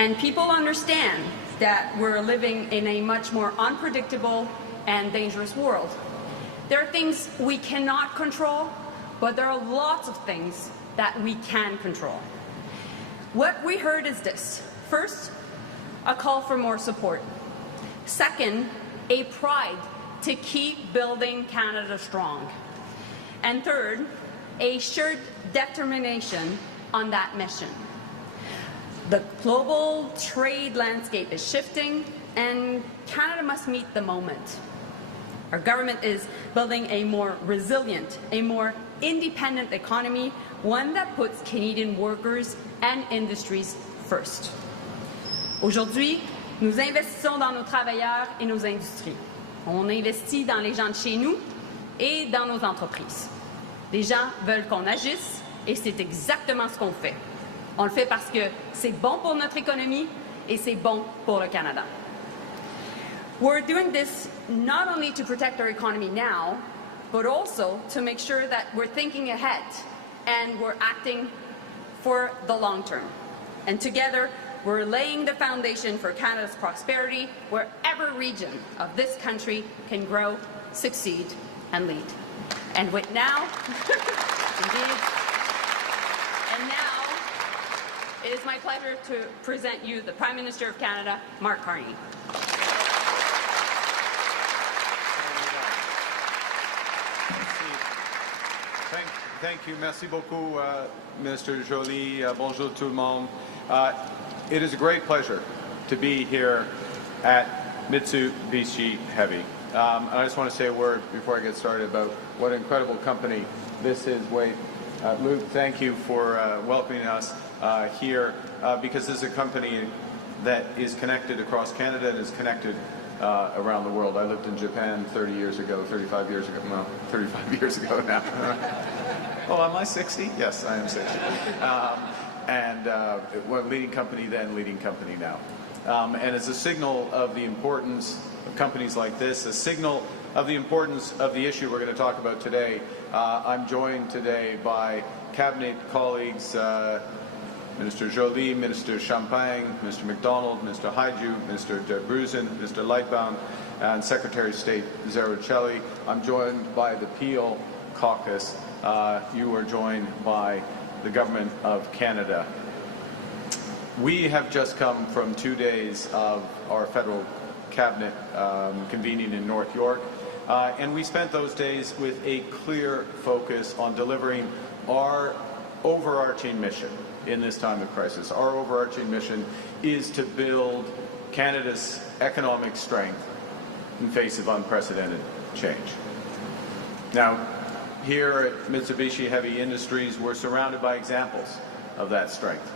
And people understand that we're living in a much more unpredictable and dangerous world. There are things we cannot control, but there are lots of things that we can control. What we heard is this. First, a call for more support. Second, a pride to keep building Canada strong. And third, a shared determination on that mission. The global trade landscape is shifting, and Canada must meet the moment. Our government is building a more resilient, a more independent economy, one that puts Canadian workers and industries first. Aujourd'hui, nous investissons dans nos travailleurs et nos industries. On investit dans les gens de chez nous et dans nos entreprises. Les gens veulent qu'on agisse et c'est exactement ce qu'on fait. On le fait parce que c'est bon pour notre économie et c'est bon pour le Canada. We're doing this not only to protect our economy now, but also to make sure that we're thinking ahead and we're acting for the long term. And together, we're laying the foundation for Canada's prosperity where every region of this country can grow, succeed, and lead. And with now, indeed, and now, it is my pleasure to present you the Prime Minister of Canada, Mark Carney. Thank you. Merci beaucoup, Minister Joly. Bonjour tout le monde. It is a great pleasure to be here at Mitsubishi Heavy. I just want to say a word before I get started about what an incredible company this is. Wait, Luke, thank you for welcoming us here because this is a company that is connected across Canada and is connected around the world. I lived in Japan 30 years ago, 35 years ago, well, 35 years ago now. Oh, am I 60? Yes, I am 60. Well, leading company then, leading company now. And it's a signal of the importance of companies like this, a signal of the importance of the issue we're going to talk about today. I'm joined today by Cabinet colleagues, Minister Joly, Minister Champagne, Mr. MacDonald, Mr. Hajdú, Mr. De Bruzen, Mr. Lightbound, and Secretary of State Zaruchelli. I'm joined by the Peel Caucus. You are joined by the Government of Canada. We have just come from 2 days of our federal cabinet convening in North York, and we spent those days with a clear focus on delivering our overarching mission in this time of crisis. Our overarching mission is to build Canada's economic strength in face of unprecedented change. Now, here at Mitsubishi Heavy Industries, we're surrounded by examples of that strength.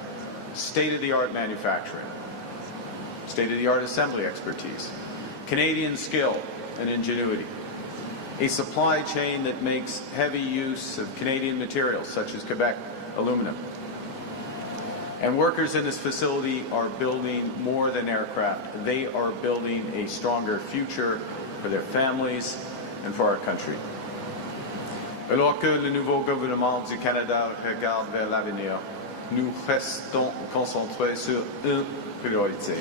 State-of-the-art manufacturing, state-of-the-art assembly expertise, Canadian skill and ingenuity, a supply chain that makes heavy use of Canadian materials such as Quebec aluminum. And workers in this facility are building more than aircraft. They are building a stronger future for their families and for our country. Alors que le nouveau gouvernement du Canada regarde vers l'avenir, nous restons concentrés sur une priorité.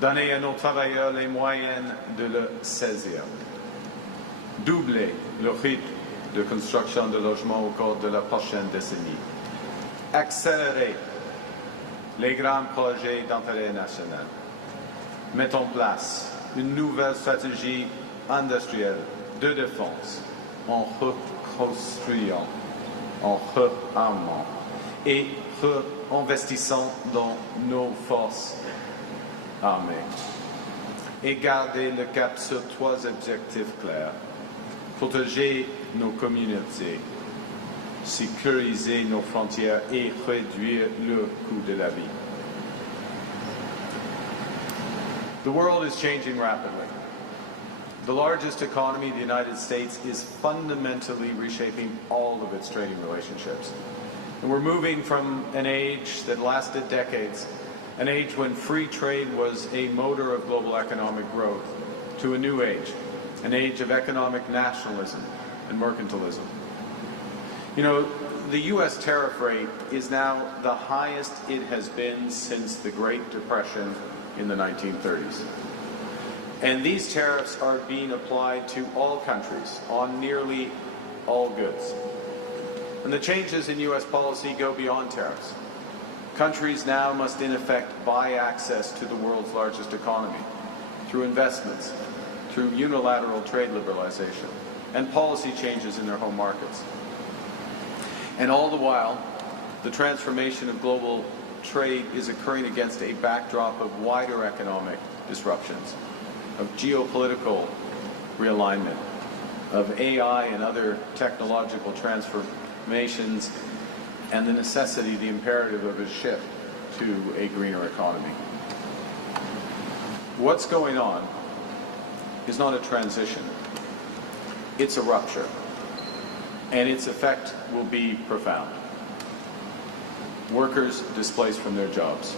Donner à nos travailleurs les moyens de le saisir. Doubler le rythme de construction de logements au cours de la prochaine décennie. Accélérer les grands projets d'intérêt national. Mettre en place une nouvelle stratégie industrielle de défense en reconstruisant, en réarmant et réinvestissant dans nos forces armées. Et garder le cap sur 3 objectifs clairs. Protéger nos communautés, sécuriser nos frontières et réduire le coût de la vie. The world is changing rapidly. The largest economy, the United States, is fundamentally reshaping all of its trading relationships. And we're moving from an age that lasted decades, an age when free trade was a motor of global economic growth, to a new age, an age of economic nationalism and mercantilism. You know, the U.S. tariff rate is now the highest it has been since the Great Depression in the 1930s. And these tariffs are being applied to all countries on nearly all goods. And the changes in U.S. policy go beyond tariffs. Countries now must in effect buy access to the world's largest economy through investments, through unilateral trade liberalization, and policy changes in their home markets. And all the while, the transformation of global trade is occurring against a backdrop of wider economic disruptions, of geopolitical realignment, of AI and other technological transformations, and the necessity, the imperative of a shift to a greener economy. What's going on is not a transition, it's a rupture, and its effect will be profound. Workers displaced from their jobs,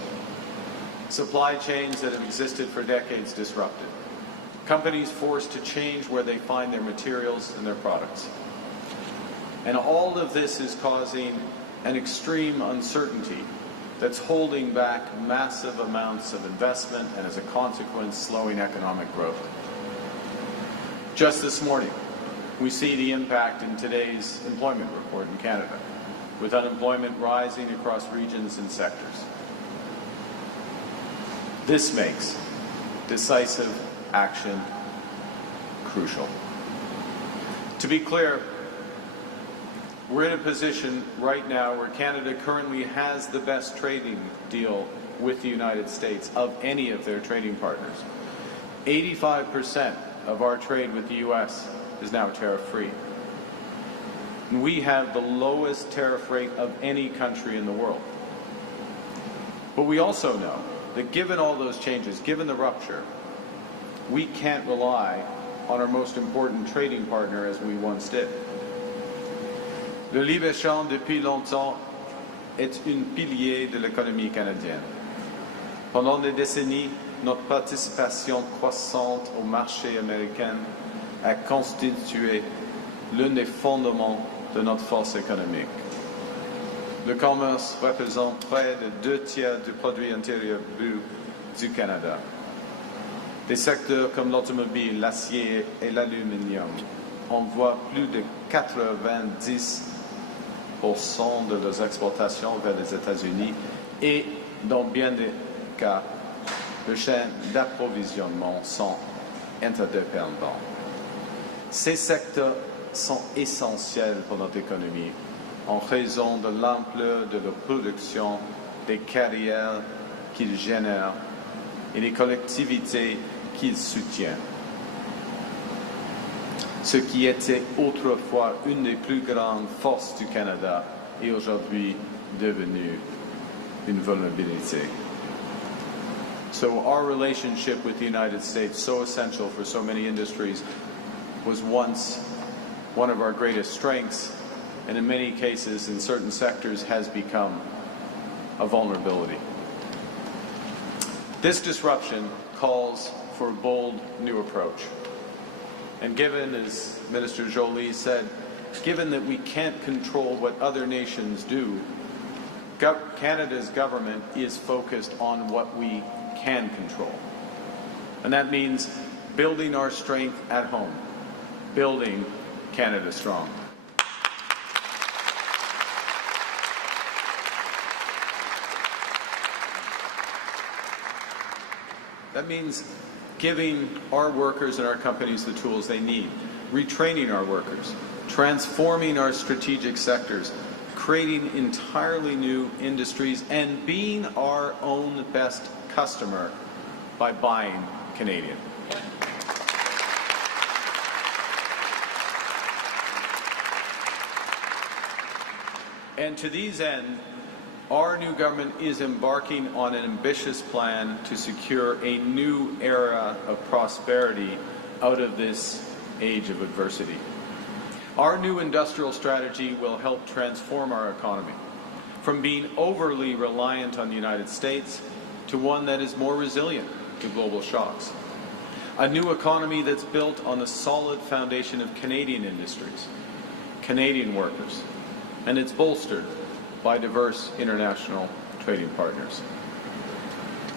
supply chains that have existed for decades disrupted, companies forced to change where they find their materials and their products. And all of this is causing an extreme uncertainty that's holding back massive amounts of investment and, as a consequence, slowing economic growth. Just this morning, we see the impact in today's employment report in Canada, with unemployment rising across regions and sectors. This makes decisive action crucial. To be clear, we're in a position right now where Canada currently has the best trading deal with the United States of any of their trading partners. 85% of our trade with the U.S. is now tariff-free. We have the lowest tariff rate of any country in the world. But we also know that given all those changes, given the rupture, we can't rely on our most important trading partner as we once did. Le libre-échange, depuis longtemps, est un pilier de l'économie canadienne. Pendant des décennies, notre participation croissante au marché américain a constitué l'un des fondements de notre force économique. Le commerce représente près de 2/3 du produit intérieur brut du Canada. Des secteurs comme l'automobile, l'acier et l'aluminium envoient plus de 90% de leurs exportations vers les États-Unis et, dans bien des cas, les chaînes d'approvisionnement sont interdépendantes. Ces secteurs sont essentiels pour notre économie en raison de l'ampleur de leur production, des carrières qu'ils génèrent et des collectivités qu'ils soutiennent. Ce qui était autrefois une des plus grandes forces du Canada est aujourd'hui devenu une vulnérabilité. So our relationship with the United States, so essential for so many industries, was once one of our greatest strengths, and in many cases, in certain sectors, has become a vulnerability. This disruption calls for a bold new approach. And given, as Minister Joly said, given that we can't control what other nations do, Canada's government is focused on what we can control. And that means building our strength at home, building Canada strong. That means giving our workers and our companies the tools they need, retraining our workers, transforming our strategic sectors, creating entirely new industries, and being our own best customer by buying Canadian. And to these ends, our new government is embarking on an ambitious plan to secure a new era of prosperity out of this age of adversity. Our new industrial strategy will help transform our economy from being overly reliant on the United States to one that is more resilient to global shocks. A new economy that's built on the solid foundation of Canadian industries, Canadian workers, and it's bolstered by diverse international trading partners.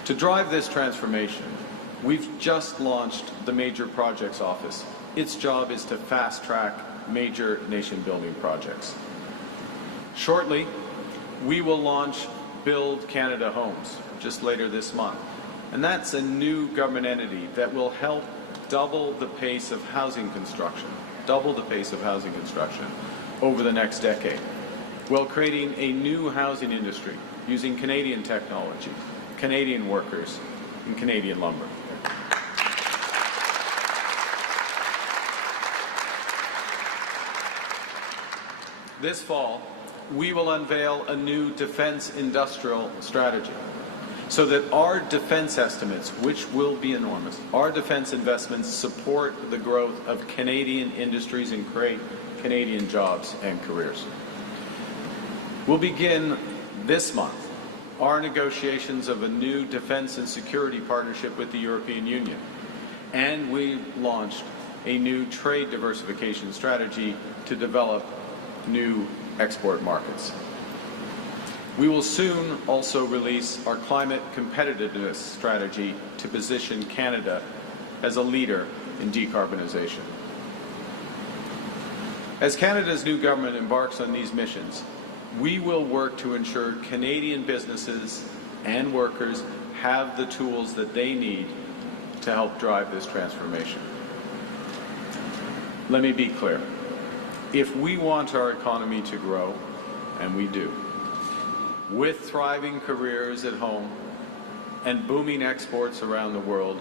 To drive this transformation, we've just launched the Major Projects Office. Its job is to fast-track major nation-building projects. Shortly, we will launch Build Canada Homes, just later this month. And that's a new government entity that will help double the pace of housing construction over the next decade, while creating a new housing industry using Canadian technology, Canadian workers, and Canadian lumber. This fall, we will unveil a new defense industrial strategy so that our defense estimates, which will be enormous, our defense investments support the growth of Canadian industries and create Canadian jobs and careers. We'll begin this month our negotiations of a new defense and security partnership with the European Union, and we launched a new trade diversification strategy to develop new export markets. We will soon also release our climate competitiveness strategy to position Canada as a leader in decarbonization. As Canada's new government embarks on these missions, we will work to ensure Canadian businesses and workers have the tools that they need to help drive this transformation. Let me be clear. If we want our economy to grow, and we do, with thriving careers at home and booming exports around the world,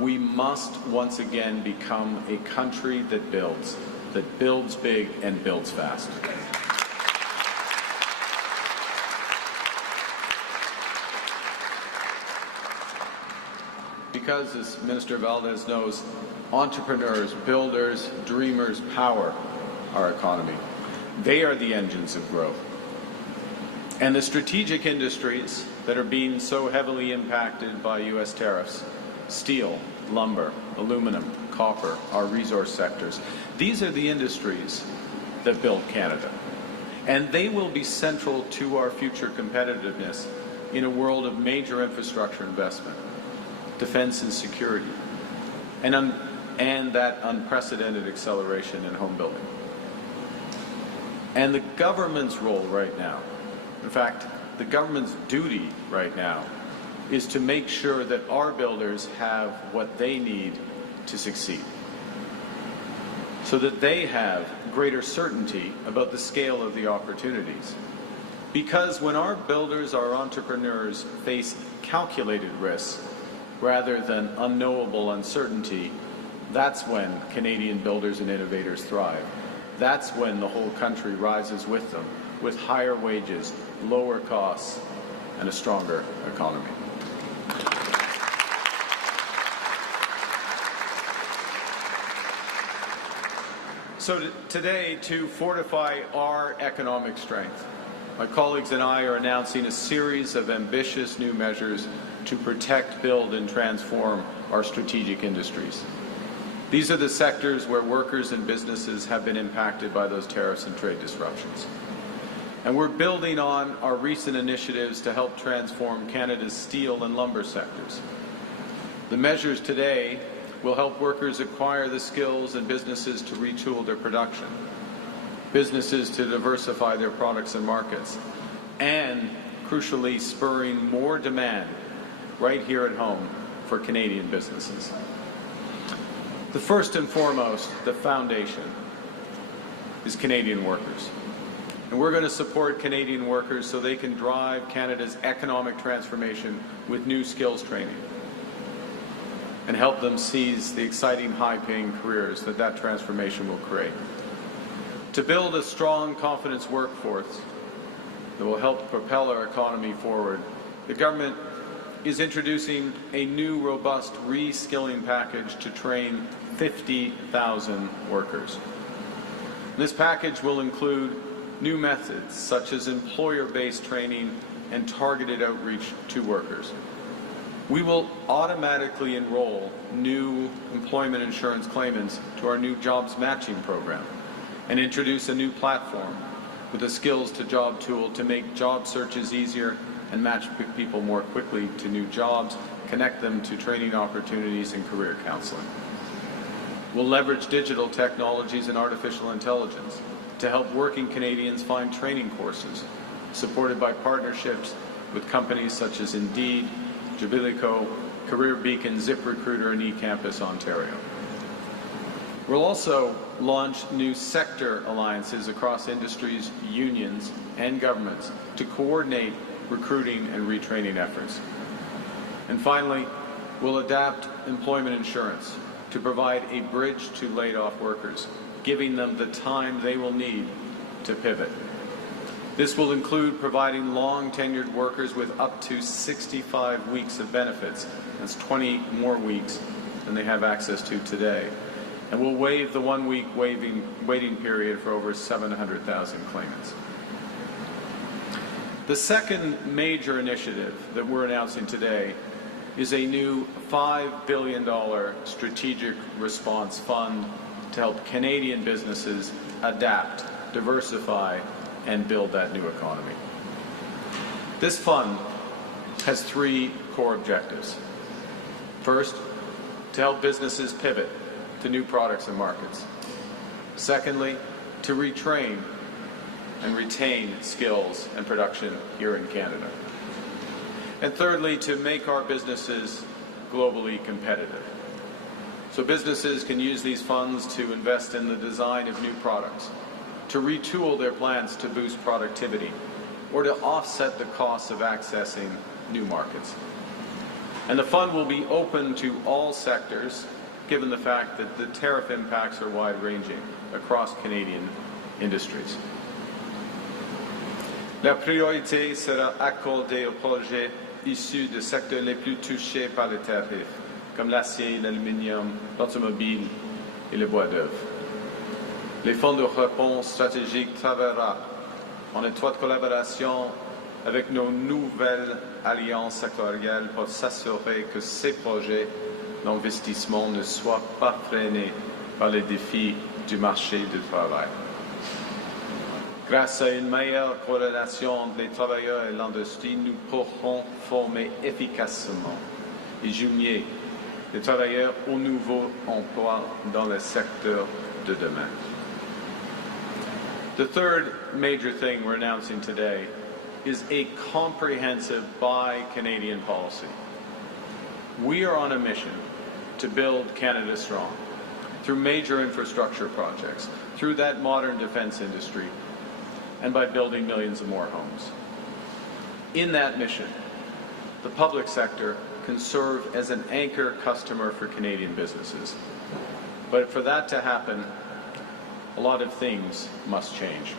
we must once again become a country that builds big and builds fast. Because, as Minister Valdez knows, entrepreneurs, builders, dreamers power our economy. They are the engines of growth. And the strategic industries that are being so heavily impacted by U.S. tariffs, steel, lumber, aluminum, copper, our resource sectors, these are the industries that build Canada. And they will be central to our future competitiveness in a world of major infrastructure investment, defense and security, and that unprecedented acceleration in home building. And the government's role right now, in fact, the government's duty right now, is to make sure that our builders have what they need to succeed, so that they have greater certainty about the scale of the opportunities. Because when our builders, our entrepreneurs, face calculated risks rather than unknowable uncertainty, that's when Canadian builders and innovators thrive. That's when the whole country rises with them, with higher wages, lower costs, and a stronger economy. So today, to fortify our economic strength, my colleagues and I are announcing a series of ambitious new measures to protect, build, and transform our strategic industries. These are the sectors where workers and businesses have been impacted by those tariffs and trade disruptions. And we're building on our recent initiatives to help transform Canada's steel and lumber sectors. The measures today will help workers acquire the skills and businesses to retool their production, businesses to diversify their products and markets, and, crucially, spurring more demand right here at home for Canadian businesses. The first and foremost, the foundation, is Canadian workers. And we're going to support Canadian workers so they can drive Canada's economic transformation with new skills training and help them seize the exciting high-paying careers that transformation will create. To build a strong, confidence workforce that will help propel our economy forward, the government is introducing a new, robust reskilling package to train 50,000 workers. This package will include new methods such as employer-based training and targeted outreach to workers. We will automatically enroll new employment insurance claimants to our new jobs matching program and introduce a new platform with a skills to job tool to make job searches easier and match people more quickly to new jobs, connect them to training opportunities and career counseling. We'll leverage digital technologies and artificial intelligence to help working Canadians find training courses, supported by partnerships with companies such as Indeed, Jubilico, Career Beacon, ZipRecruiter, and eCampus Ontario. We'll also launch new sector alliances across industries, unions, and governments to coordinate recruiting and retraining efforts. And finally, we'll adapt employment insurance to provide a bridge to laid-off workers, giving them the time they will need to pivot. This will include providing long-tenured workers with up to 65 weeks of benefits. That's 20 more weeks than they have access to today. And we'll waive the one-week waiting period for over 700,000 claimants. The second major initiative that we're announcing today is a new $5 billion strategic response fund to help Canadian businesses adapt, diversify, and build that new economy. This fund has three core objectives. First, to help businesses pivot to new products and markets. Secondly, to retrain and retain skills and production here in Canada. And thirdly, to make our businesses globally competitive. So businesses can use these funds to invest in the design of new products, to retool their plants to boost productivity, or to offset the costs of accessing new markets. And the fund will be open to all sectors, given the fact that the tariff impacts are wide-ranging across Canadian industries. La priorité sera accordée aux projets issus des secteurs les plus touchés par les tarifs, comme l'acier, l'aluminium, l'automobile et le bois d'œuvre. Les fonds de réponse stratégique travaillera en étroite collaboration avec nos nouvelles alliances sectorielles pour s'assurer que ces projets d'investissement ne soient pas freinés par les défis du marché du travail. Grâce à une meilleure corrélation entre les travailleurs et l'industrie, nous pourrons former efficacement et jumeler les travailleurs aux nouveaux emplois dans le secteur de demain. The third major thing we're announcing today is a comprehensive Buy Canadian policy. We are on a mission to build Canada strong through major infrastructure projects, through that modern defense industry, and by building millions of more homes. In that mission, the public sector can serve as an anchor customer for Canadian businesses. But for that to happen, a lot of things must change.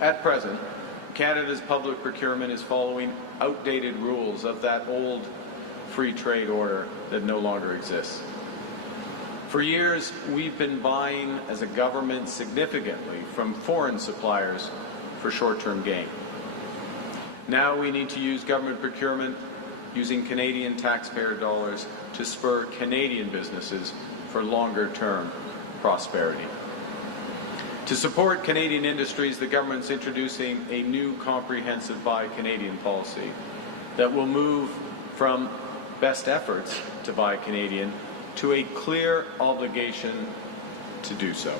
At present, Canada's public procurement is following outdated rules of that old free trade order that no longer exists. For years, we've been buying as a government significantly from foreign suppliers for short-term gain. Now we need to use government procurement using Canadian taxpayer dollars to spur Canadian businesses for longer-term prosperity. To support Canadian industries, the government's introducing a new comprehensive Buy Canadian policy that will move from best efforts to buy Canadian to a clear obligation to do so.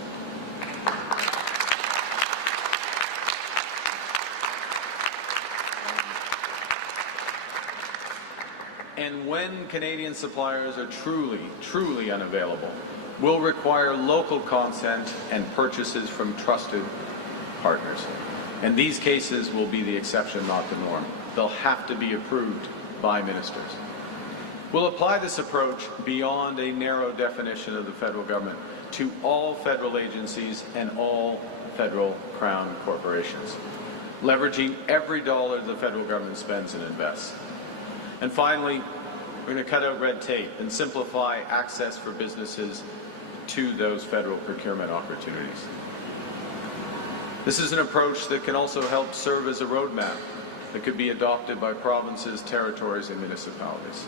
And when Canadian suppliers are truly unavailable, will require local consent and purchases from trusted partners. And these cases will be the exception, not the norm. They'll have to be approved by ministers. We'll apply this approach beyond a narrow definition of the federal government to all federal agencies and all federal crown corporations, leveraging every dollar the federal government spends and invests. And finally, we're going to cut out red tape and simplify access for businesses to those federal procurement opportunities. This is an approach that can also help serve as a roadmap that could be adopted by provinces, territories, and municipalities.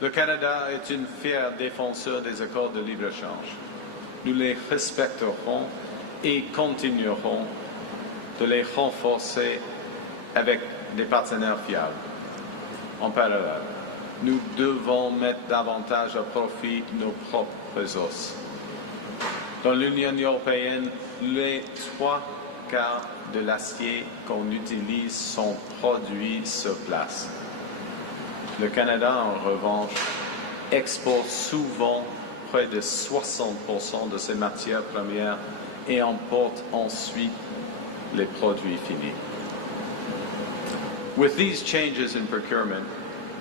Le Canada est une fière défenseur des accords de libre-échange. Nous les respecterons et continuerons de les renforcer avec des partenaires fiables. En parallèle, nous devons mettre davantage à profit nos propres ressources. Dans l'Union européenne, les 3/4 de l'acier qu'on utilise sont produits sur place. Le Canada, en revanche, exporte souvent près de 60% de ses matières premières et importe ensuite les produits finis. With these changes in procurement,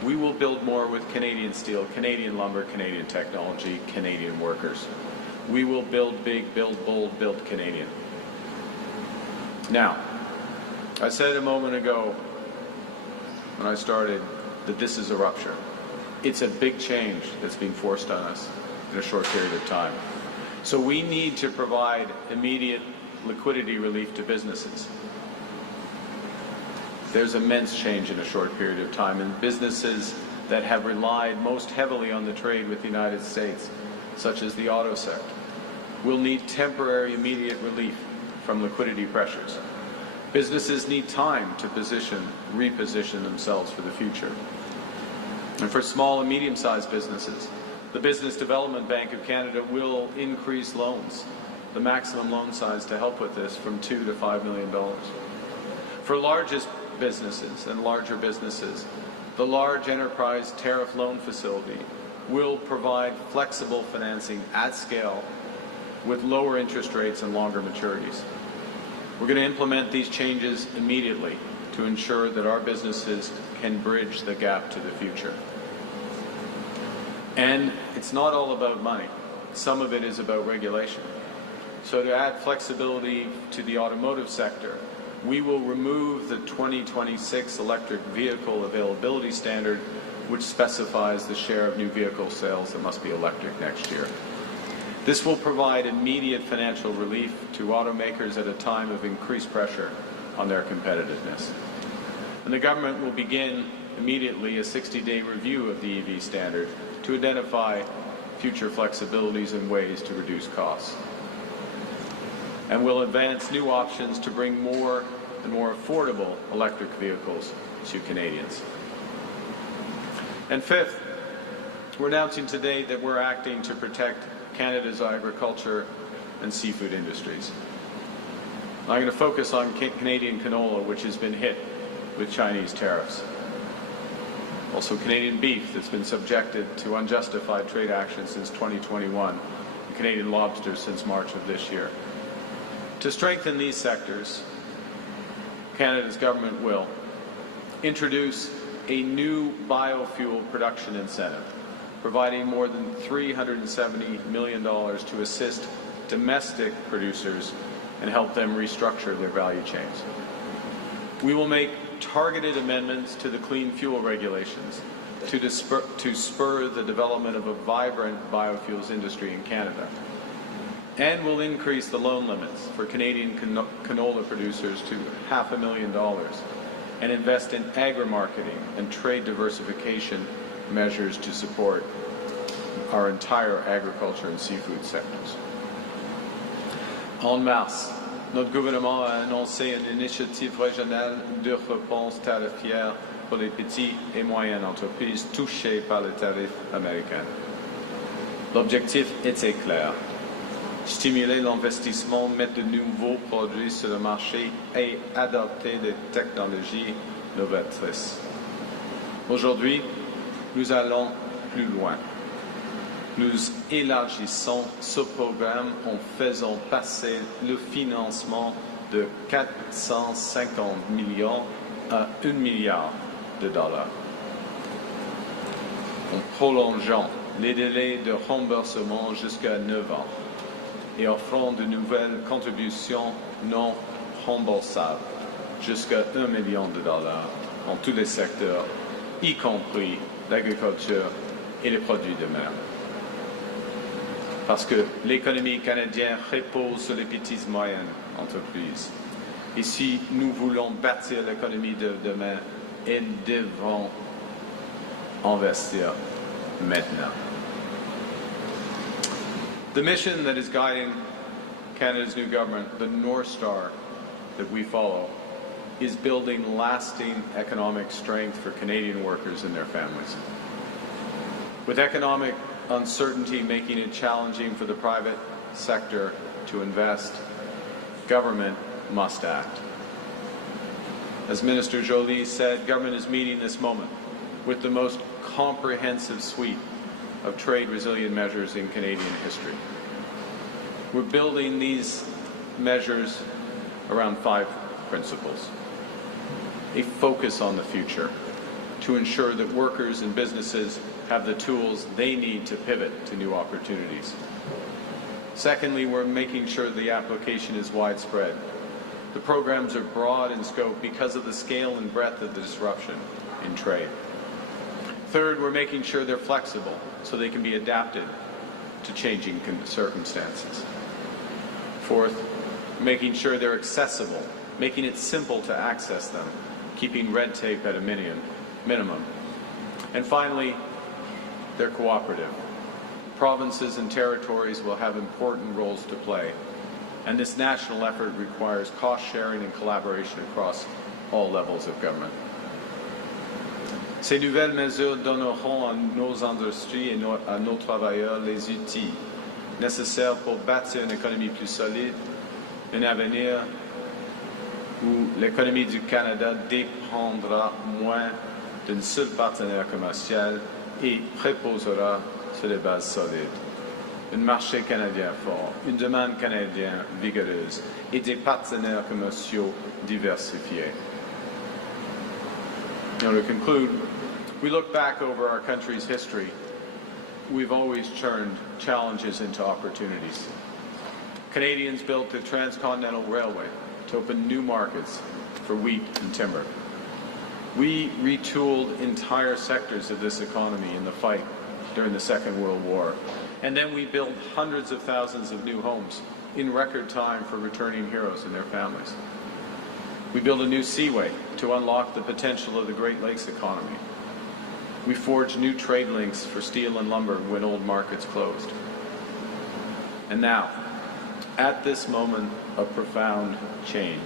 we will build more with Canadian steel, Canadian lumber, Canadian technology, Canadian workers. We will build big, build bold, build Canadian. Now, I said a moment ago when I started that this is a rupture. It's a big change that's being forced on us in a short period of time. So we need to provide immediate liquidity relief to businesses. There's immense change in a short period of time, and businesses that have relied most heavily on the trade with the United States, such as the auto sector, will need temporary immediate relief from liquidity pressures. Businesses need time to reposition themselves for the future. And for small and medium-sized businesses, the Business Development Bank of Canada will increase loans, the maximum loan size to help with this, from $2 to $5 million. For largest businesses and larger businesses, the Large Enterprise Tariff Loan Facility will provide flexible financing at scale with lower interest rates and longer maturities. We're going to implement these changes immediately to ensure that our businesses can bridge the gap to the future. And it's not all about money. Some of it is about regulation. So to add flexibility to the automotive sector, we will remove the 2026 electric vehicle availability standard, which specifies the share of new vehicle sales that must be electric next year. This will provide immediate financial relief to automakers at a time of increased pressure on their competitiveness. And the government will begin immediately a 60-day review of the EV standard to identify future flexibilities and ways to reduce costs. And will advance new options to bring more and more affordable electric vehicles to Canadians. And fifth, we're announcing today that we're acting to protect Canada's agriculture and seafood industries. I'm going to focus on Canadian canola, which has been hit with Chinese tariffs. Also Canadian beef that's been subjected to unjustified trade action since 2021, and Canadian lobster since March of this year. To strengthen these sectors, Canada's government will introduce a new biofuel production incentive, providing more than $370 million to assist domestic producers and help them restructure their value chains. We will make targeted amendments to the clean fuel regulations to spur the development of a vibrant biofuels industry in Canada. And will increase the loan limits for Canadian canola producers to $500,000 and invest in agri-marketing and trade diversification measures to support our entire agriculture and seafood sectors. En mars, notre gouvernement a annoncé une initiative régionale de réponse tarifaire pour les petites et moyennes entreprises touchées par les tarifs américains. L'objectif était clair: stimuler l'investissement, mettre de nouveaux produits sur le marché et adopter des technologies novatrices. Aujourd'hui, nous allons plus loin. Nous élargissons ce programme en faisant passer le financement de 450 millions à $1 milliard. En prolongeant les délais de remboursement jusqu'à 9 ans et offrant de nouvelles contributions non remboursables jusqu'à $1 million dans tous les secteurs, y compris l'agriculture et les produits de mer. Parce que l'économie canadienne repose sur les petites et moyennes entreprises. Et si nous voulons bâtir l'économie de demain, elles devront investir maintenant. The mission that is guiding Canada's new government, the North Star that we follow, is building lasting economic strength for Canadian workers and their families. With economic uncertainty making it challenging for the private sector to invest, government must act. As Minister Joly said, government is meeting this moment with the most comprehensive suite of trade-resilient measures in Canadian history. We're building these measures around 5 principles. A focus on the future to ensure that workers and businesses have the tools they need to pivot to new opportunities. Secondly, we're making sure the application is widespread. The programs are broad in scope because of the scale and breadth of the disruption in trade. Third, we're making sure they're flexible so they can be adapted to changing circumstances. Fourth, making sure they're accessible, making it simple to access them, keeping red tape at a minimum. And finally, they're cooperative. Provinces and territories will have important roles to play, and this national effort requires cost-sharing and collaboration across all levels of government. Ces nouvelles mesures donneront à nos industries et à nos travailleurs les outils nécessaires pour bâtir une économie plus solide, un avenir où l'économie du Canada dépendra moins d'un seul partenaire commercial et reposera sur des bases solides. Un marché canadien fort, une demande canadienne vigoureuse et des partenaires commerciaux diversifiés. Now, to conclude, we look back over our country's history. We've always turned challenges into opportunities. Canadians built the Transcontinental Railway to open new markets for wheat and timber. We retooled entire sectors of this economy in the fight during the Second World War. And then we built hundreds of thousands of new homes in record time for returning heroes and their families. We built a new seaway to unlock the potential of the Great Lakes economy. We forged new trade links for steel and lumber when old markets closed. And now, at this moment of profound change,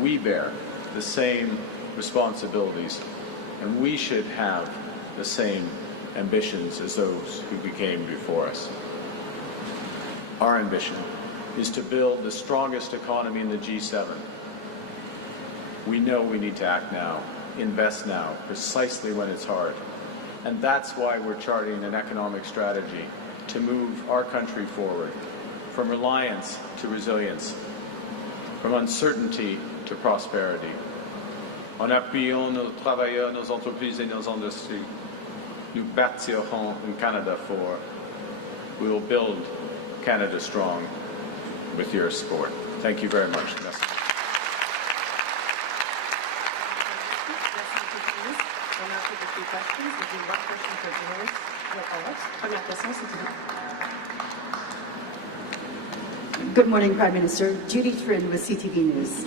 we bear the same responsibilities, and we should have the same ambitions as those who became before us. Our ambition is to build the strongest economy in the G7. We know we need to act now, invest now, precisely when it's hard. And that's why we're charting an economic strategy to move our country forward, from reliance to resilience, from uncertainty to prosperity. En appuyant nos travailleurs, nos entreprises et nos industries, nous bâtirons un Canada fort. We will build Canada strong with your support. Thank you very much. Good morning, Prime Minister. Judy Trin with CTV News.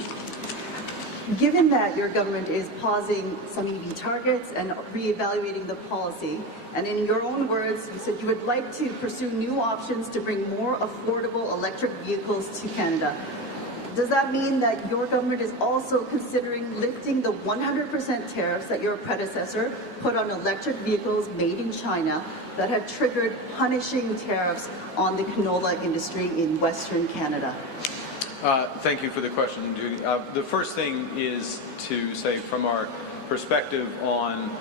Given that your government is pausing some EV targets and reevaluating the policy, and in your own words, you said you would like to pursue new options to bring more affordable electric vehicles to Canada. Does that mean that your government is also considering lifting the 100% tariffs that your predecessor put on electric vehicles made in China that had triggered punishing tariffs on the canola industry in Western Canada? Thank you for the question, Judy. The first thing is to say, from our perspective on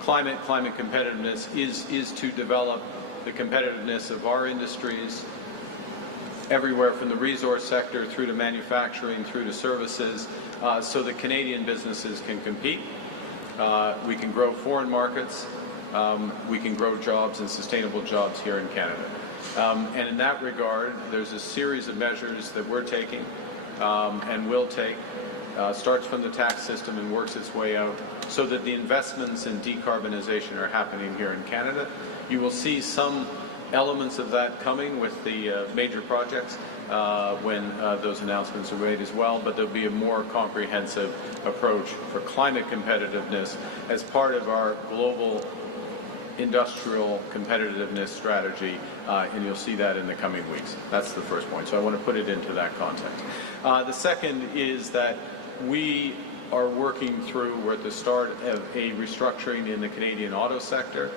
climate competitiveness, is to develop the competitiveness of our industries everywhere from the resource sector through to manufacturing, through to services, so that Canadian businesses can compete. We can grow foreign markets. We can grow jobs and sustainable jobs here in Canada. And in that regard, there's a series of measures that we're taking and will take, starts from the tax system and works its way out, so that the investments in decarbonization are happening here in Canada. You will see some elements of that coming with the major projects when those announcements are made as well, but there'll be a more comprehensive approach for climate competitiveness as part of our global industrial competitiveness strategy, and you'll see that in the coming weeks. That's the first point. So I want to put it into that context. The second is that we are working through, we're at the start of a restructuring in the Canadian auto sector.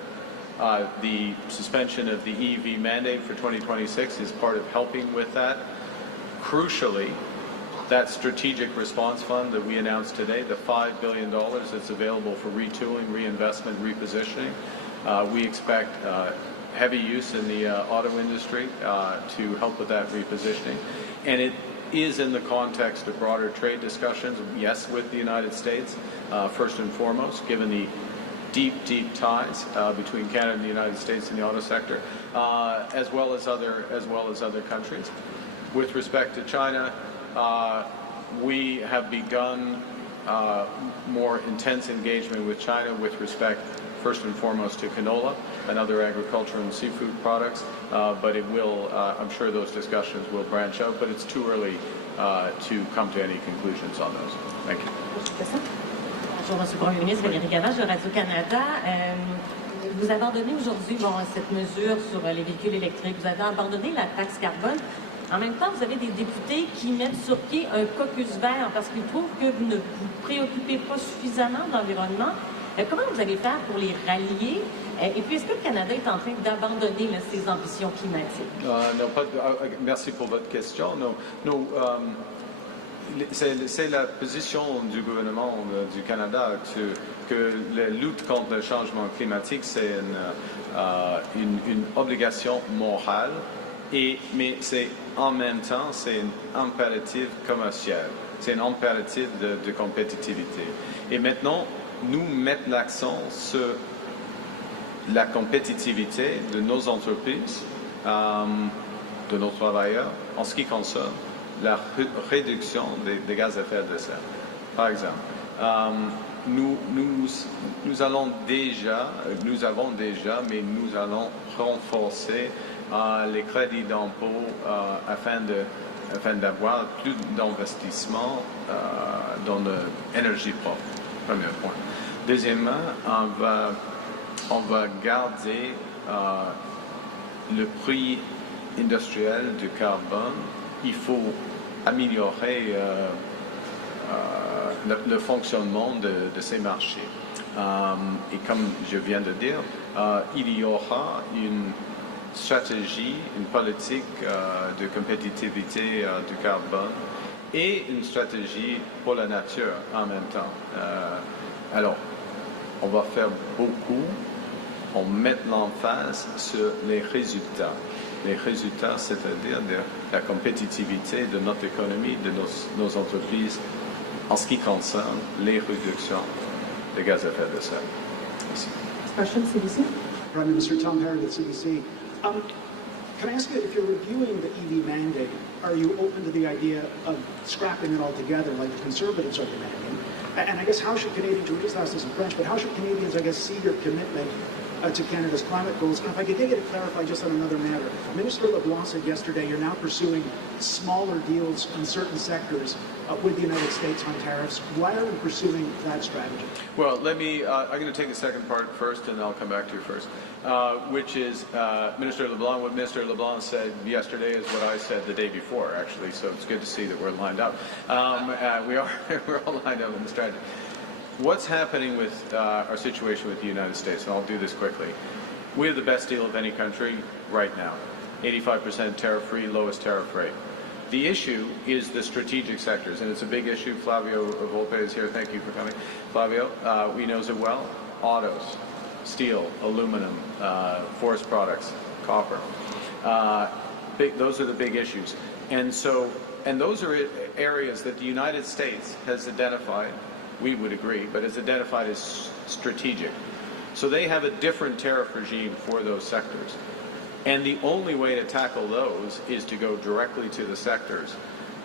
The suspension of the EV mandate for 2026 is part of helping with that. Crucially, that strategic response fund that we announced today, the $5 billion that's available for retooling, reinvestment, repositioning, we expect heavy use in the auto industry to help with that repositioning. And it is in the context of broader trade discussions, yes, with the United States, first and foremost, given the deep, deep ties between Canada and the United States in the auto sector, as well as other countries. With respect to China, we have begun more intense engagement with China with respect, first and foremost, to canola and other agricultural and seafood products. But it will, I'm sure those discussions will branch out, but it's too early to come to any conclusions on those. Thank you. Bonjour, Monsieur le Premier ministre, Valérie Gavage de Radio-Canada. Vous abandonnez aujourd'hui cette mesure sur les véhicules électriques. Vous avez abandonné la taxe carbone. En même temps, vous avez des députés qui mettent sur pied un caucus vert parce qu'ils trouvent que vous ne vous préoccupez pas suffisamment de l'environnement. Comment vous allez faire pour les rallier? Et puis, est-ce que le Canada est en train d'abandonner ses ambitions climatiques? Non, merci pour votre question. Non, c'est la position du gouvernement du Canada que la lutte contre le changement climatique, c'est une obligation morale, mais c'est en même temps, c'est un impératif commercial, c'est un impératif de compétitivité. Et maintenant, nous mettons l'accent sur la compétitivité de nos entreprises, de nos travailleurs, en ce qui concerne la réduction des gaz à effet de serre. Par exemple, nous avons déjà, mais nous allons renforcer les crédits d'impôt afin d'avoir plus d'investissement dans l'énergie propre. Premier point. Deuxièmement, on va garder le prix industriel du carbone. Il faut améliorer le fonctionnement de ces marchés. Et comme je viens de dire, il y aura une stratégie, une politique de compétitivité du carbone et une stratégie pour la nature en même temps. Alors, on va faire beaucoup, on met l'emphase sur les résultats. Les résultats, c'est-à-dire de la compétitivité de notre économie, de nos entreprises, en ce qui concerne les réductions de gaz à effet de serre. Merci. Question, CBC? Prime Minister Tom Harrod at CBC. Can I ask you, if you're reviewing the EV mandate, are you open to the idea of scrapping it altogether like the Conservatives are demanding? And I guess how should Canadians, we just asked this in French, but how should Canadians, I guess, see your commitment to Canada's climate goals? And if I could get you to clarify just on another matter, Minister LeBlanc said yesterday you're now pursuing smaller deals in certain sectors with the United States on tariffs. Why are we pursuing that strategy? Well, I'm going to take the second part first, and I'll come back to you first, which is Minister LeBlanc. What Minister LeBlanc said yesterday is what I said the day before, actually, so it's good to see that we're lined up. We're all lined up in the strategy. What's happening with our situation with the United States, and I'll do this quickly. We have the best deal of any country right now. 85% tariff-free, lowest tariff rate. The issue is the strategic sectors, and it's a big issue. Flavio Volpe is here. Thank you for coming. Flavio, he knows it well. Autos, steel, aluminum, forest products, copper. Those are the big issues. And those are areas that the United States has identified, we would agree, but has identified as strategic. So they have a different tariff regime for those sectors. And the only way to tackle those is to go directly to the sectors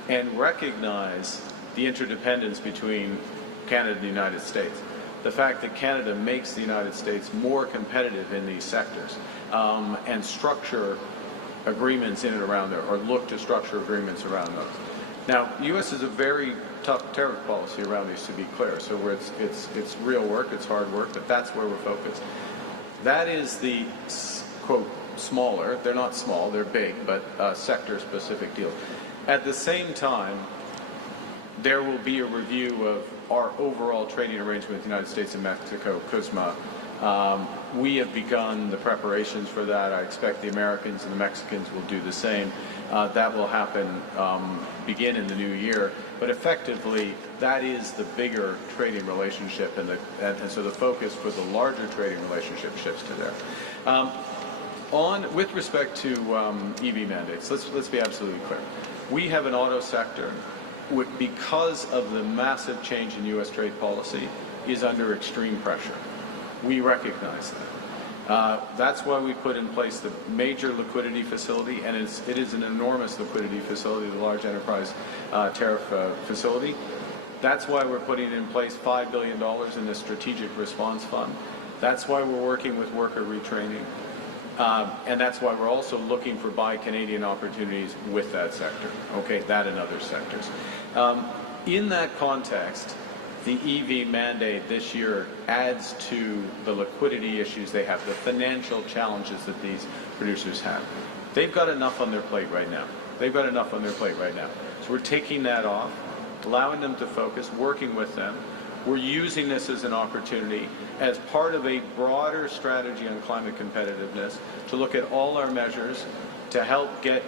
and recognize the interdependence between Canada and the United States. The fact that Canada makes the United States more competitive in these sectors and structure agreements in and around there, or look to structure agreements around those. Now, the U.S. has a very tough tariff policy around these, to be clear. So it's real work, it's hard work, but that's where we're focused. That is the, quote, smaller, they're not small, they're big, but sector-specific deals. At the same time, there will be a review of our overall trading arrangement with the United States and Mexico, CUSMA. We have begun the preparations for that. I expect the Americans and the Mexicans will do the same. That will happen, begin in the new year. But effectively, that is the bigger trading relationship, and so the focus for the larger trading relationship shifts to there. With respect to EV mandates, let's be absolutely clear. We have an auto sector, because of the massive change in U.S. trade policy, is under extreme pressure. We recognize that. That's why we put in place the major liquidity facility, and it is an enormous liquidity facility, the large enterprise tariff facility. That's why we're putting in place $5 billion in the strategic response fund. That's why we're working with worker retraining. And that's why we're also looking for Buy Canadian opportunities with that sector, okay, that and other sectors. In that context, the EV mandate this year adds to the liquidity issues they have, the financial challenges that these producers have. They've got enough on their plate right now. So we're taking that off, allowing them to focus, working with them. We're using this as an opportunity as part of a broader strategy on climate competitiveness to look at all our measures to help get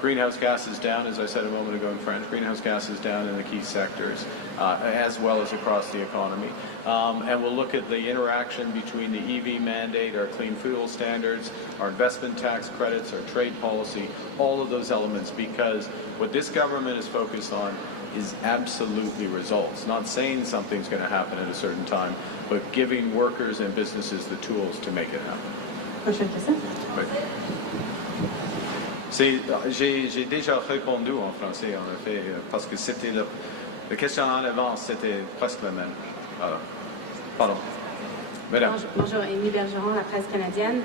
greenhouse gases down, as I said a moment ago in French, greenhouse gases down in the key sectors, as well as across the economy. And we'll look at the interaction between the EV mandate, our clean fuel standards, our investment tax credits, our trade policy, all of those elements, because what this government is focused on is absolutely results. Not saying something's going to happen at a certain time, but giving workers and businesses the tools to make it happen. Prochaine question. Oui. J'ai déjà répondu en français, en effet, parce que c'était le questionnaire avant, c'était presque le même. Alors, pardon. Madame. Bonjour, Émilie Bergeron, la presse canadienne.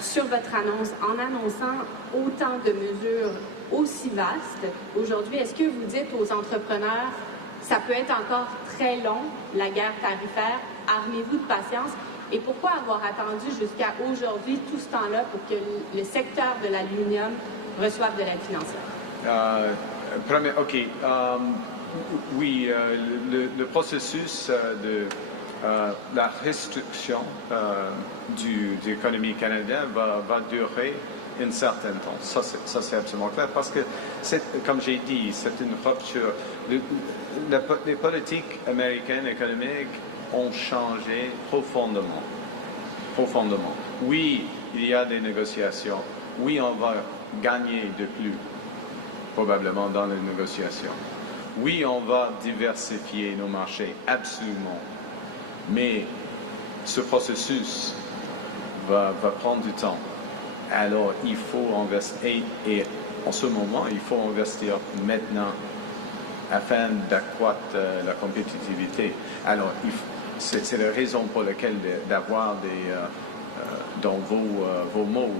Sur votre annonce, en annonçant autant de mesures aussi vastes, aujourd'hui, est-ce que vous dites aux entrepreneurs, ça peut être encore très long, la guerre tarifaire, armez-vous de patience? Et pourquoi avoir attendu jusqu'à aujourd'hui tout ce temps-là pour que le secteur de l'aluminium reçoive de l'aide financière? Oui, le processus de la restriction de l'économie canadienne va durer un certain temps. Ça c'est absolument clair, parce que, comme j'ai dit, c'est une rupture. Les politiques américaines économiques ont changé profondément. Oui, il y a des négociations. Oui, on va gagner de plus, probablement, dans les négociations. Oui, on va diversifier nos marchés, absolument. Mais ce processus va prendre du temps. Alors, il faut investir, et en ce moment, il faut investir maintenant afin d'accroître la compétitivité. Alors, c'est la raison pour laquelle d'avoir dans vos mots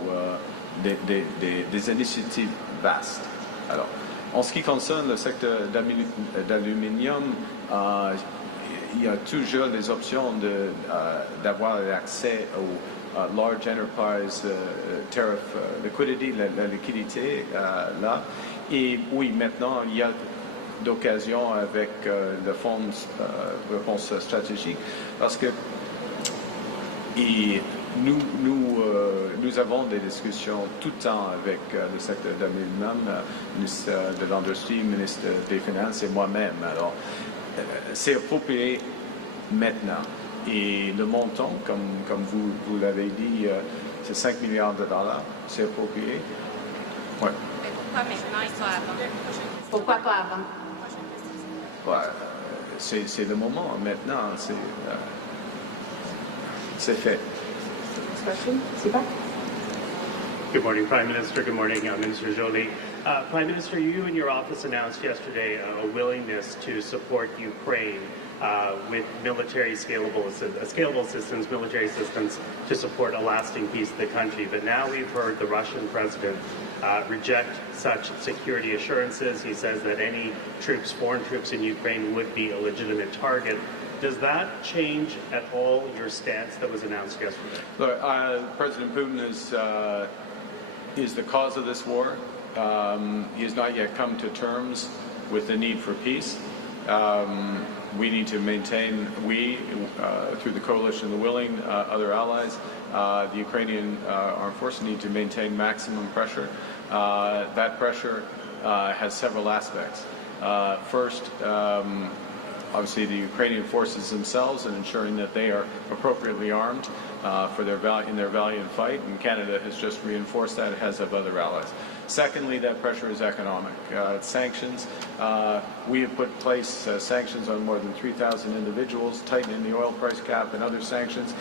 des initiatives vastes. Alors, en ce qui concerne le secteur d'aluminium, il y a toujours des options d'avoir accès au large enterprise tariff liquidity, la liquidité là. Et oui, maintenant, il y a d'occasion avec le fonds de réponse stratégique, parce que nous avons des discussions tout le temps avec le secteur d'aluminium, ministre de l'Industrie, ministre des Finances et moi-même. Alors, c'est approprié maintenant. Et le montant, comme vous l'avez dit, c'est 5 milliards de dollars. C'est approprié. Ouais. Pourquoi maintenant et pas avant? Pourquoi pas avant? Ouais, c'est le moment maintenant. C'est fait. Good morning, Prime Minister. Good morning, Minister Joly. Prime Minister, you and your office announced yesterday a willingness to support Ukraine with military scalable assistance, military assistance to support a lasting peace of the country. But now we've heard the Russian president reject such security assurances. He says that any troops, foreign troops in Ukraine would be a legitimate target Does that change at all your stance that was announced yesterday? Look, President Putin is the cause of this war. He has not yet come to terms with the need for peace. We need to maintain, through the coalition of the willing, other allies, the Ukrainian armed forces need to maintain maximum pressure. That pressure has several aspects. First, obviously the Ukrainian forces themselves and ensuring that they are appropriately armed in their valiant fight, and Canada has just reinforced that, as have other allies. Secondly, that pressure is economic. Sanctions. We have put in place sanctions on more than 3,000 individuals, tightening the oil price cap and other sanctions.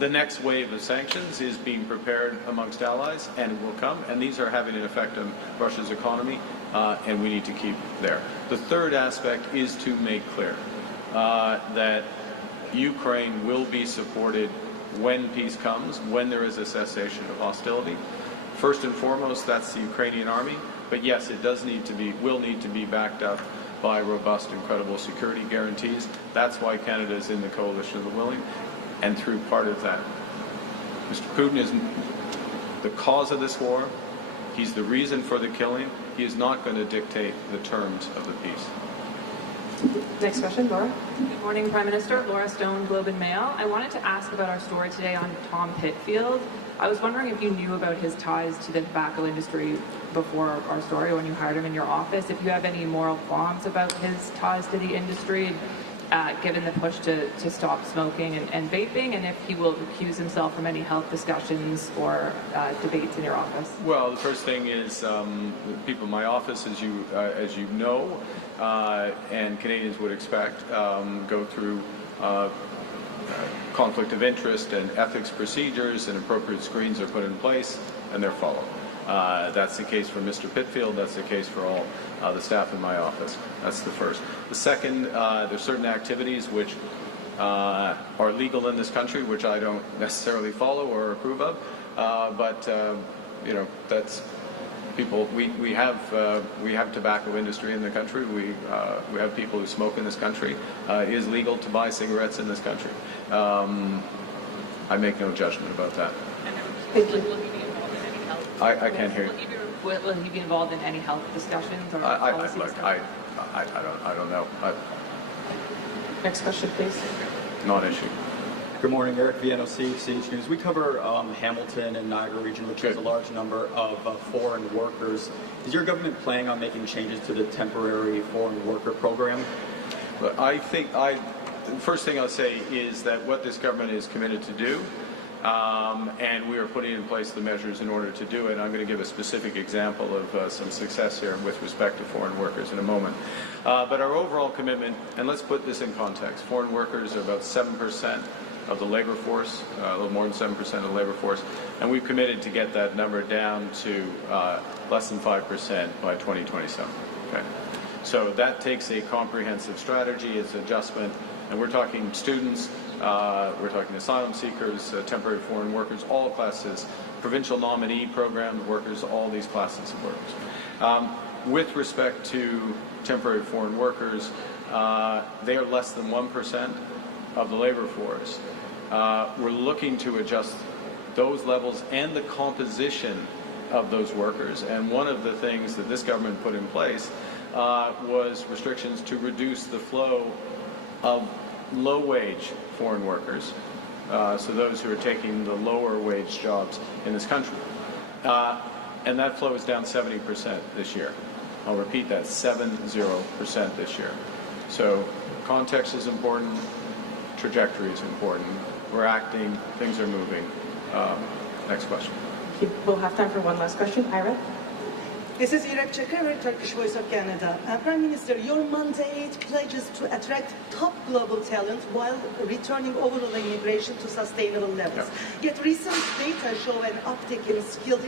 The next wave of sanctions is being prepared amongst allies, and it will come, and these are having an effect on Russia's economy, and we need to keep there. The third aspect is to make clear that Ukraine will be supported when peace comes, when there is a cessation of hostility. First and foremost, that's the Ukrainian army, but yes, it will need to be backed up by robust and credible security guarantees. That's why Canada is in the coalition of the willing. And through part of that, Mr. Putin is the cause of this war. He's the reason for the killing. He is not going to dictate the terms of the peace. Next question, Laura. Good morning, Prime Minister. Laura Stone, Globe and Mail. I wanted to ask about our story today on Tom Pitfield. I was wondering if you knew about his ties to the tobacco industry before our story, when you hired him in your office, if you have any moral qualms about his ties to the industry, given the push to stop smoking and vaping, and if he will recuse himself from any health discussions or debates in your office. Well, the first thing is people in my office, as you know, and Canadians would expect, go through conflict of interest and ethics procedures, and appropriate screens are put in place, and they're followed. That's the case for Mr. Pitfield. That's the case for all the staff in my office. That's the first. The second, there's certain activities which are legal in this country, which I don't necessarily follow or approve of. But that's people. We have tobacco industry in the country. We have people who smoke in this country. It is legal to buy cigarettes in this country. I make no judgment about that. I can't hear you. Will he be involved in any health discussions or policy discussions? I don't know. Next question, please. Non-issue. Good morning, Eric VNOC, CH News. We cover Hamilton and Niagara region, which has a large number of foreign workers. Is your government planning on making changes to the temporary foreign worker program? But I think the first thing I'll say is that what this government is committed to do, and we are putting in place the measures in order to do it. I'm going to give a specific example of some success here with respect to foreign workers in a moment. But our overall commitment, and let's put this in context, foreign workers are about 7% of the labor force, a little more than 7% of the labor force, and we've committed to get that number down to less than 5% by 2027. Okay? So that takes a comprehensive strategy, it's adjustment, and we're talking students, we're talking asylum seekers, temporary foreign workers, all classes, provincial nominee program workers, all these classes of workers. With respect to temporary foreign workers, they are less than 1% of the labor force. We're looking to adjust those levels and the composition of those workers. And one of the things that this government put in place was restrictions to reduce the flow of low-wage foreign workers, so those who are taking the lower-wage jobs in this country. And that flow is down 70% this year. I'll repeat that, 70% this year. So context is important, trajectory is important. We're acting, things are moving. Next question. We'll have time for one last question. Ira? This is Irek Checker, Turkish Voice of Canada. Prime Minister, your mandate pledges to attract top global talent while returning overall immigration to sustainable levels. Yet recent data show an uptick in skilled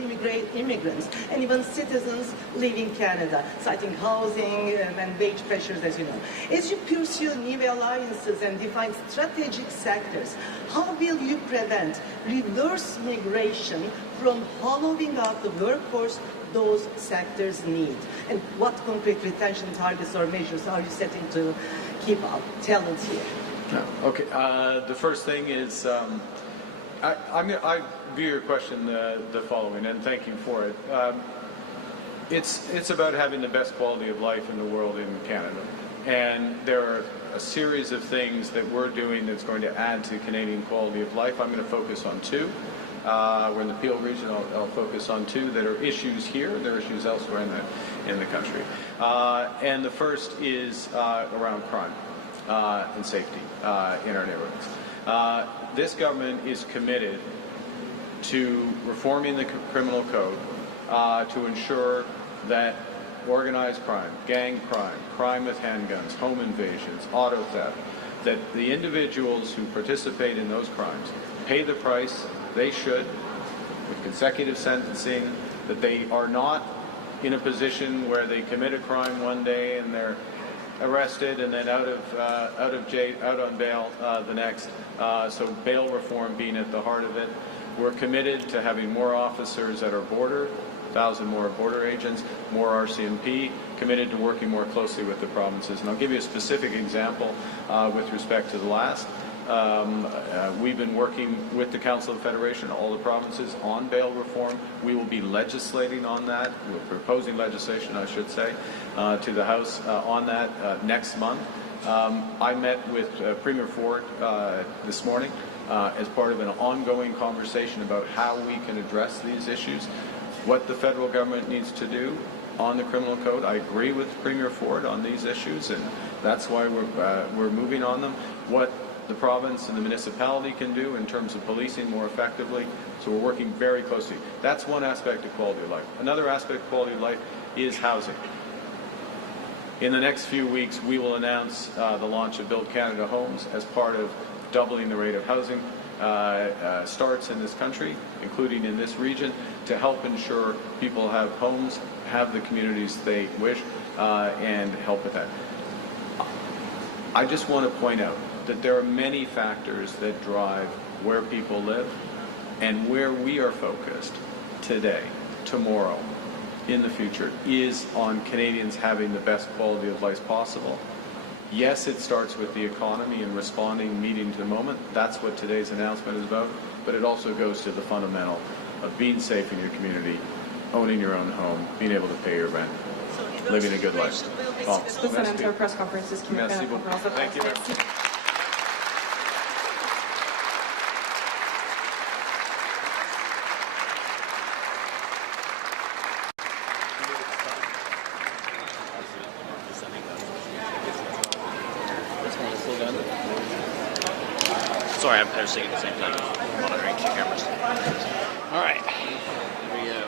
immigrants and even citizens leaving Canada, citing housing and wage pressures, as you know. As you pursue new alliances and define strategic sectors, how will you prevent reverse migration from hollowing out the workforce those sectors need? And what concrete retention targets or measures are you setting to keep up talent here? Okay. The first thing is, I view your question the following, and thank you for it. It's about having the best quality of life in the world in Canada, and there are a series of things that we're doing that's going to add to Canadian quality of life. I'm going to focus on two. We're in the Peel region. I'll focus on two that are issues here. There are issues elsewhere in the country. And the first is around crime and safety in our neighborhoods. This government is committed to reforming the criminal code to ensure that organized crime, gang crime, crime with handguns, home invasions, auto theft, that the individuals who participate in those crimes pay the price they should with consecutive sentencing, that they are not in a position where they commit a crime one day and they're arrested and then out on bail the next. So bail reform being at the heart of it. We're committed to having more officers at our border, 1,000 more border agents, more RCMP, committed to working more closely with the provinces. And I'll give you a specific example with respect to the last. We've been working with the Council of Federation, all the provinces, on bail reform. We will be legislating on that. We're proposing legislation, I should say, to the House on that next month. I met with Premier Ford this morning as part of an ongoing conversation about how we can address these issues, what the federal government needs to do on the criminal code. I agree with Premier Ford on these issues, and that's why we're moving on them. What the province and the municipality can do in terms of policing more effectively. So we're working very closely. That's one aspect of quality of life. Another aspect of quality of life is housing. In the next few weeks, we will announce the launch of Build Canada Homes as part of doubling the rate of housing starts in this country, including in this region, to help ensure people have homes, have the communities they wish, and help with that. I just want to point out that there are many factors that drive where people live, and where we are focused today, tomorrow, in the future, is on Canadians having the best quality of life possible. Yes, it starts with the economy and responding, meeting to the moment. That's what today's announcement is about. But it also goes to the fundamental of being safe in your community, owning your own home, being able to pay your rent, living a good life. Well, Merci beaucoup. Thank you. Sorry, I'm posting at the same time, monitoring two cameras. All right.